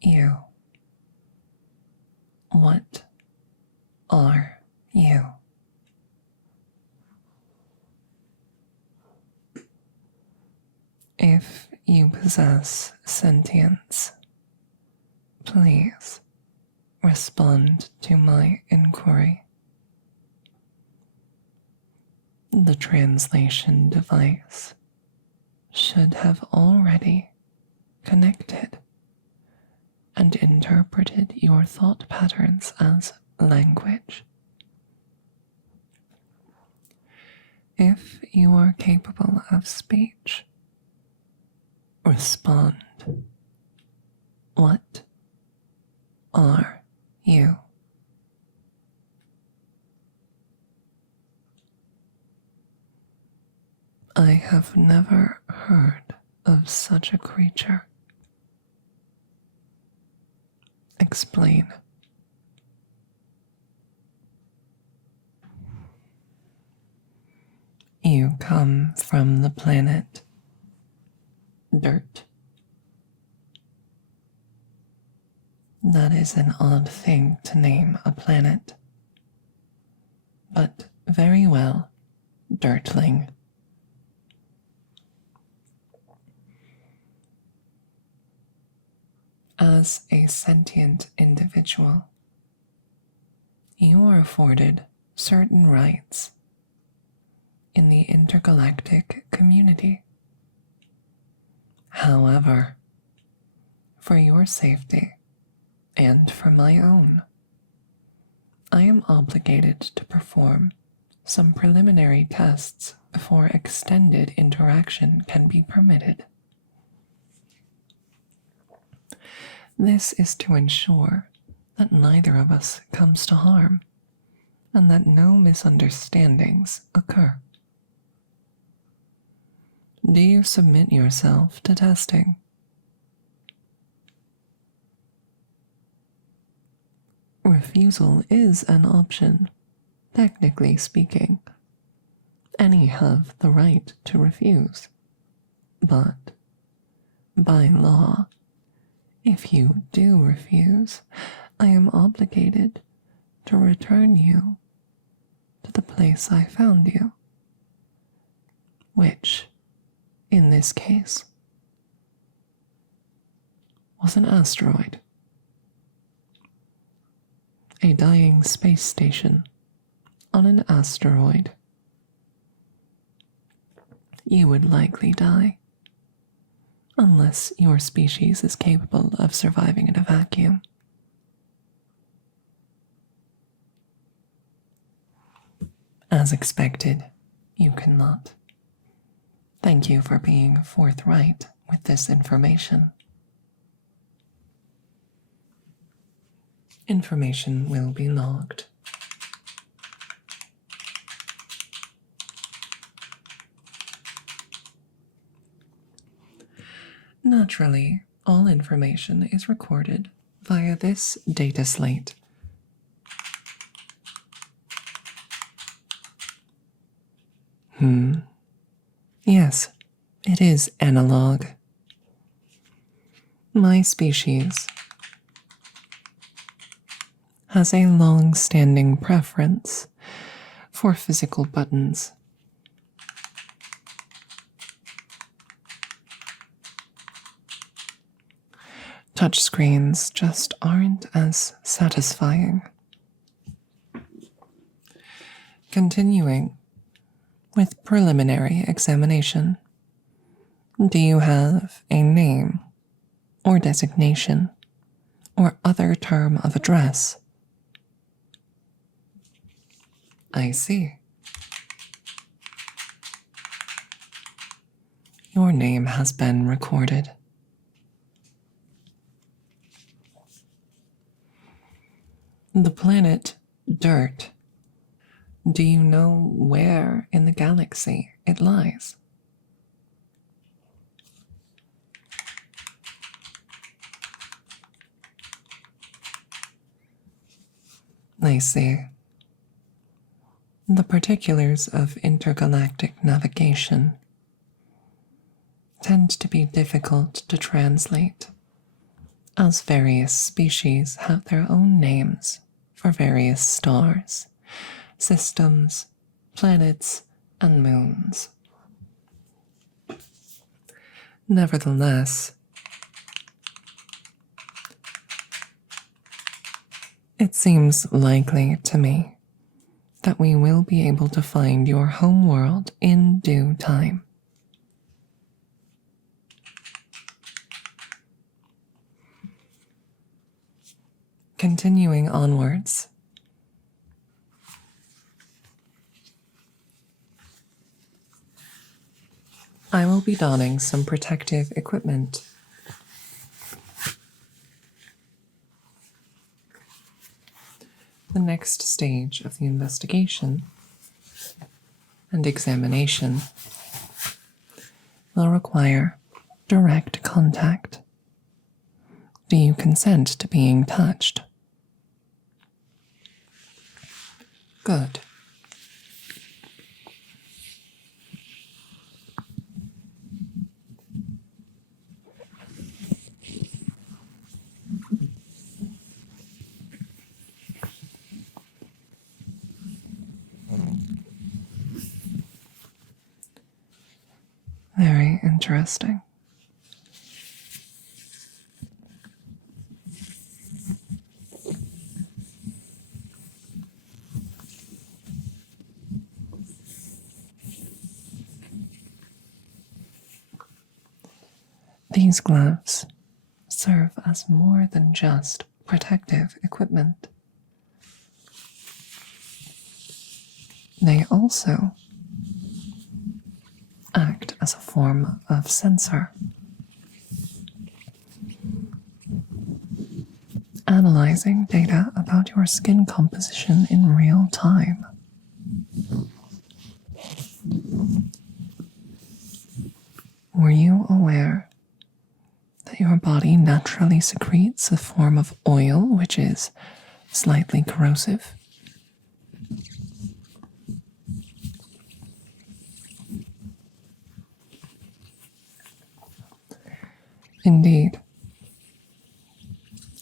you? What are you? If you possess sentience, please respond to my inquiry. The translation device should have already connected and interpreted your thought patterns as language. If you are capable of speech, respond. What are you? I have never heard of such a creature. Explain. You come from the planet Dirt. That is an odd thing to name a planet. But very well, Dirtling. As a sentient individual, you are afforded certain rights in the intergalactic community. However, for your safety and for my own, I am obligated to perform some preliminary tests before extended interaction can be permitted. This is to ensure that neither of us comes to harm and that no misunderstandings occur. Do you submit yourself to testing? Refusal is an option, technically speaking. Any have the right to refuse. But, by law, if you do refuse, I am obligated to return you to the place I found you, which, in this case, was an asteroid. A dying space station on an asteroid. You would likely die, unless your species is capable of surviving in a vacuum. As expected, you cannot. Thank you for being forthright with this information. Information will be logged. Naturally, all information is recorded via this data slate. Yes, it is analog. My species has a long-standing preference for physical buttons. Touchscreens just aren't as satisfying. Continuing with preliminary examination. Do you have a name or designation or other term of address? I see. Your name has been recorded. The planet Dirt. Do you know where in the galaxy it lies? I see. The particulars of intergalactic navigation tend to be difficult to translate, as various species have their own names for various stars, systems, planets, and moons. Nevertheless, it seems likely to me that we will be able to find your home world in due time. Continuing onwards, I will be donning some protective equipment. The next stage of the investigation and examination will require direct contact. Do you consent to being touched? Good. Very interesting. These gloves serve as more than just protective equipment. They also act as a form of sensor, analyzing data about your skin composition in real time. Were you aware that your body naturally secretes a form of oil which is slightly corrosive? Indeed,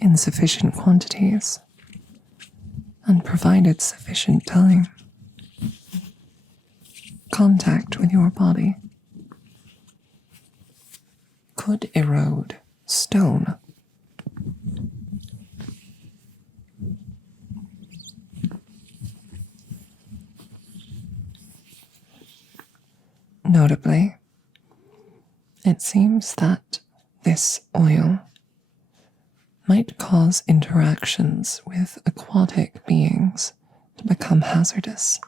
in sufficient quantities and provided sufficient time, contact with your body could erode stone. Notably, it seems that this oil might cause interactions with aquatic beings to become hazardous,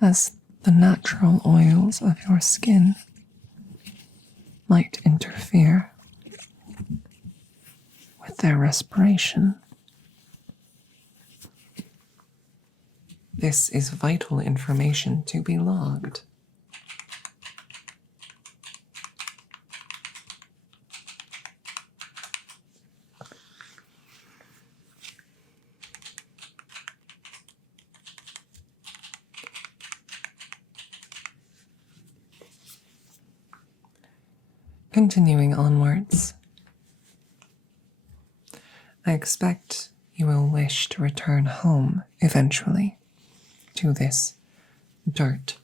as the natural oils of your skin might interfere with their respiration. This is vital information to be logged. Continuing onwards, I expect you will wish to return home eventually to this dirt.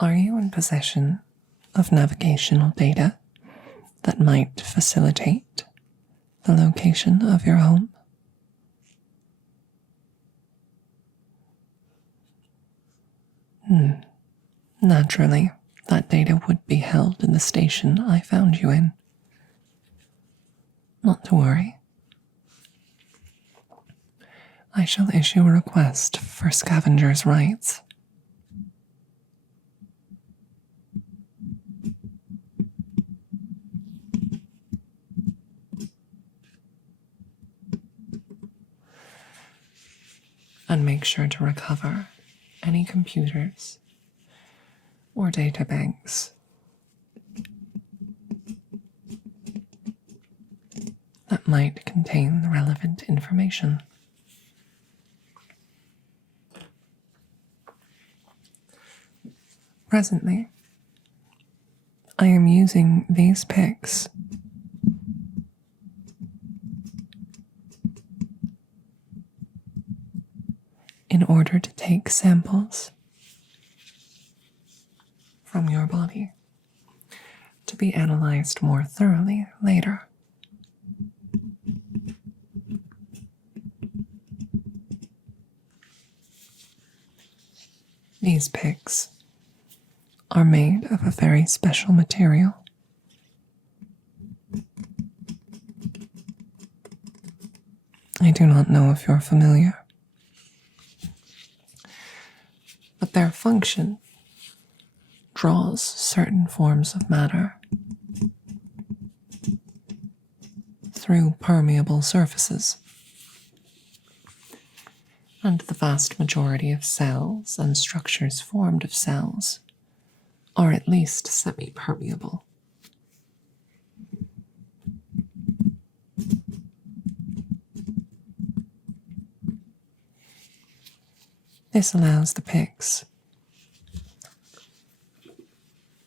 Are you in possession of navigational data that might facilitate the location of your home? Naturally, that data would be held in the station I found you in. Not to worry. I shall issue a request for scavenger's rights. And make sure to recover any computers or data banks that might contain the relevant information. Presently, I am using these picks in order to take samples from your body to be analyzed more thoroughly later. These picks are made of a very special material. I do not know if you're familiar, but their function draws certain forms of matter through permeable surfaces, and the vast majority of cells and structures formed of cells are at least semi-permeable. This allows the picks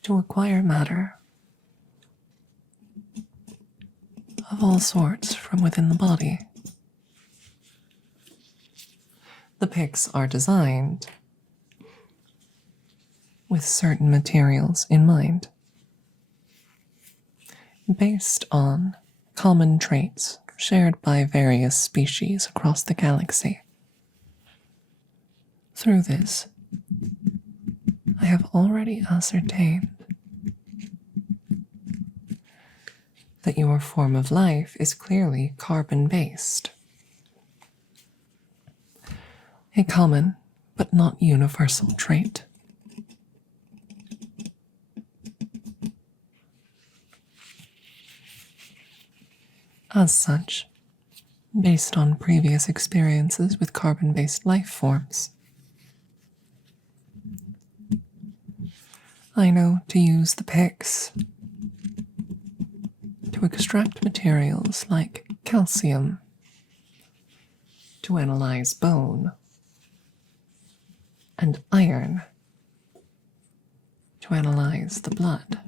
to acquire matter of all sorts from within the body. The picks are designed with certain materials in mind, based on common traits shared by various species across the galaxy. Through this, I have already ascertained that your form of life is clearly carbon-based, a common but not universal trait. As such, based on previous experiences with carbon-based life forms, I know to use the picks to extract materials like calcium, to analyze bone, and iron, to analyze the blood.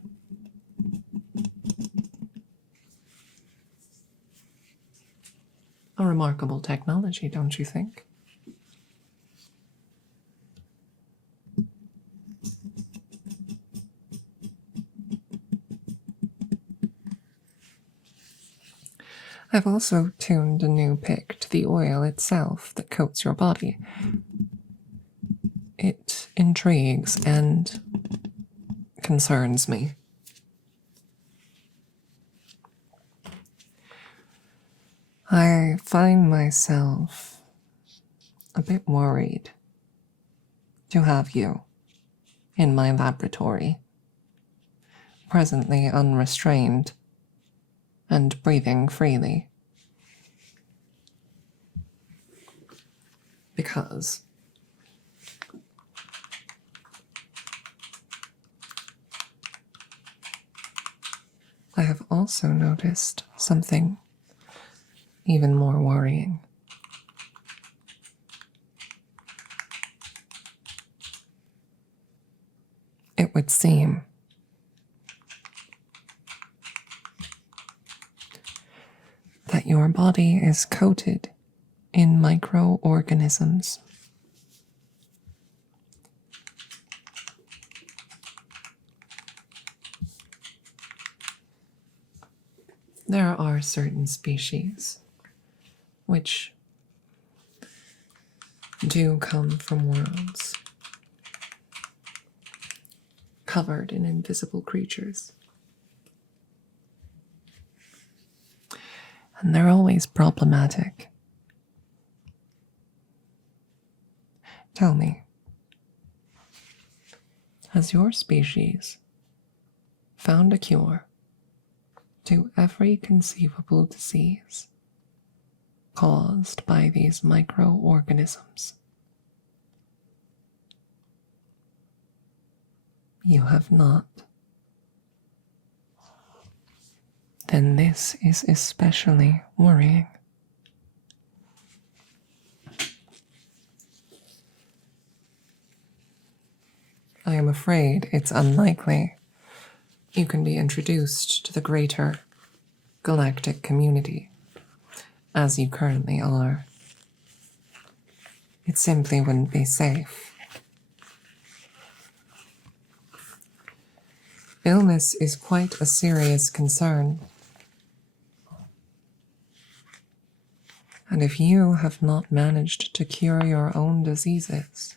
A remarkable technology, don't you think? I've also tuned a new pick to the oil itself that coats your body. It intrigues and concerns me. I find myself a bit worried to have you in my laboratory, presently unrestrained and breathing freely, because I have also noticed something even more worrying. It would seem that your body is coated in microorganisms. There are certain species which do come from worlds covered in invisible creatures. And they're always problematic. Tell me, has your species found a cure to every conceivable disease caused by these microorganisms? You have not. Then this is especially worrying. I am afraid it's unlikely you can be introduced to the greater galactic community, as you currently are. It simply wouldn't be safe. Illness is quite a serious concern. And if you have not managed to cure your own diseases,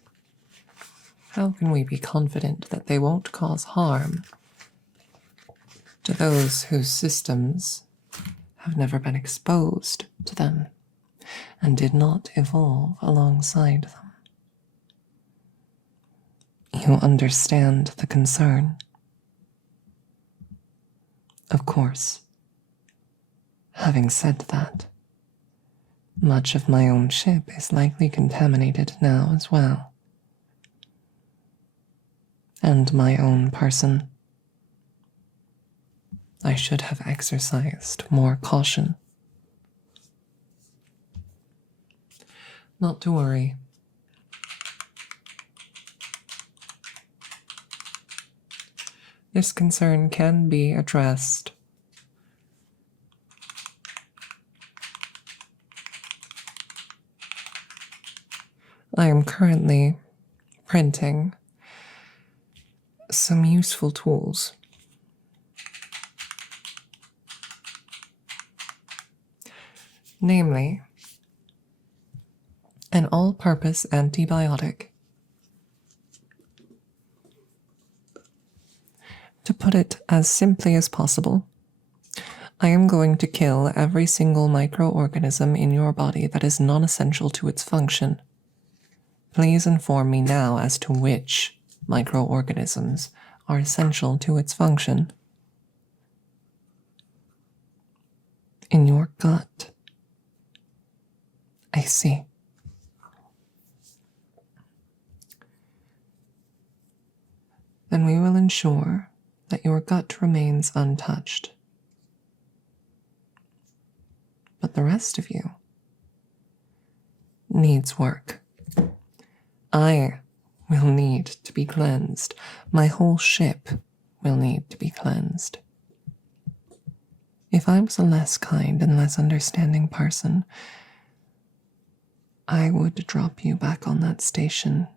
how can we be confident that they won't cause harm to those whose systems have never been exposed to them and did not evolve alongside them? You understand the concern. Of course, having said that, much of my own ship is likely contaminated now as well. And my own person. I should have exercised more caution. Not to worry. This concern can be addressed. I am currently printing some useful tools. Namely, an all-purpose antibiotic. To put it as simply as possible, I am going to kill every single microorganism in your body that is non-essential to its function. Please inform me now as to which microorganisms are essential to its function. In your gut. I see. Then we will ensure that your gut remains untouched. But the rest of you needs work. I will need to be cleansed. My whole ship will need to be cleansed. If I was a less kind and less understanding person, I would drop you back on that station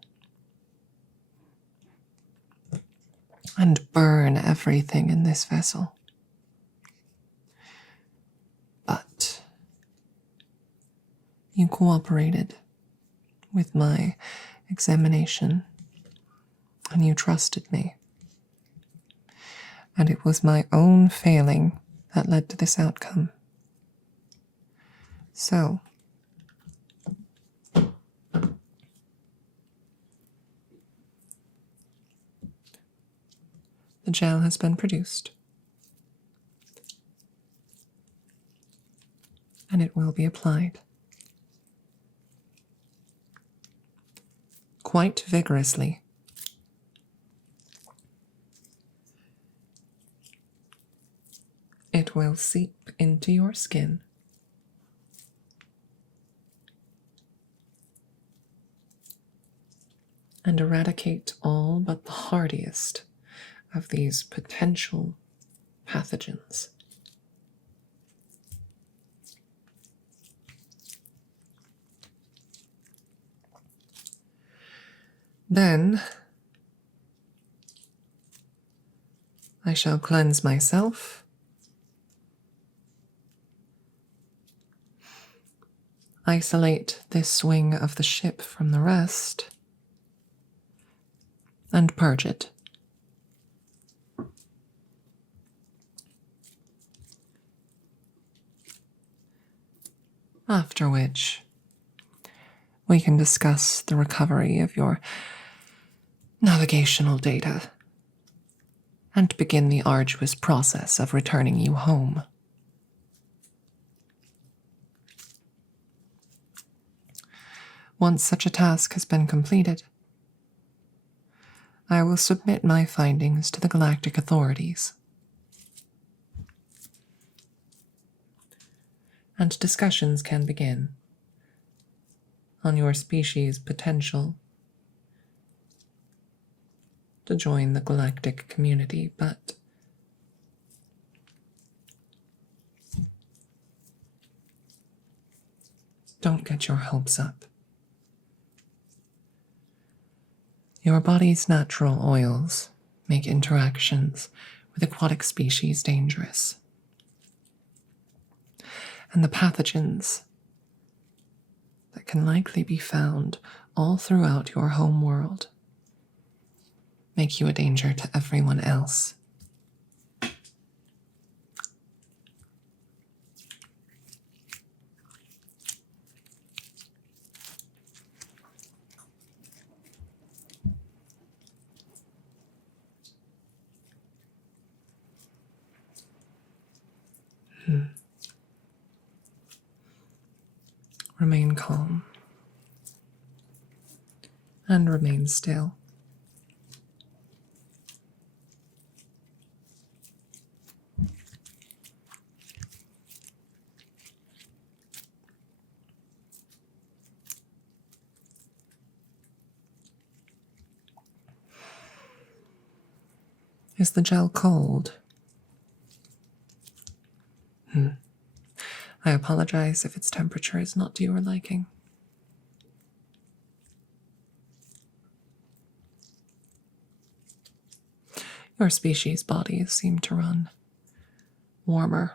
and burn everything in this vessel. But you cooperated with my examination, and you trusted me. And it was my own failing that led to this outcome. So, the gel has been produced, and it will be applied. Quite vigorously. It will seep into your skin and eradicate all but the hardiest of these potential pathogens. Then I shall cleanse myself, isolate this wing of the ship from the rest, and purge it. After which, we can discuss the recovery of your navigational data and begin the arduous process of returning you home. Once such a task has been completed, I will submit my findings to the galactic authorities, and discussions can begin on your species' potential to join the galactic community, but Don't get your hopes up. Your body's natural oils make interactions with aquatic species dangerous. And the pathogens that can likely be found all throughout your home world make you a danger to everyone else. Remain calm and remain still. Is the gel cold? I apologize if its temperature is not to your liking. Your species' bodies seem to run warmer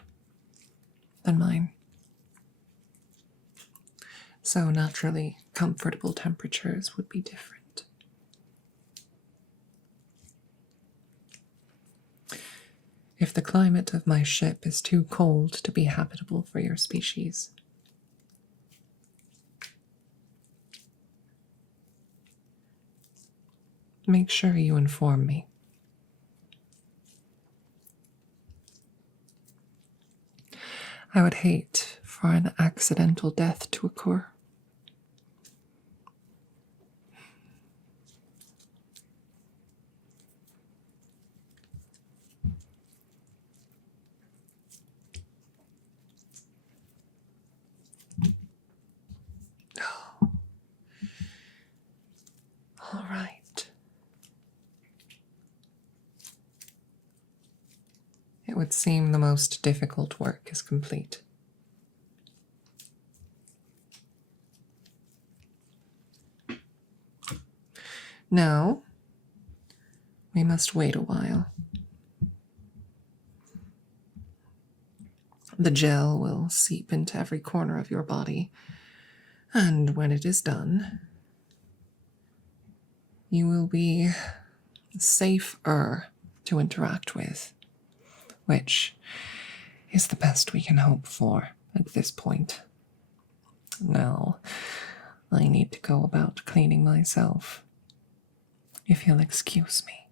than mine. So naturally, comfortable temperatures would be different. If the climate of my ship is too cold to be habitable for your species, make sure you inform me. I would hate for an accidental death to occur. All right. It would seem the most difficult work is complete. Now, we must wait a while. The gel will seep into every corner of your body, and when it is done, you will be safer to interact with, which is the best we can hope for at this point. Now, I need to go about cleaning myself, if you'll excuse me.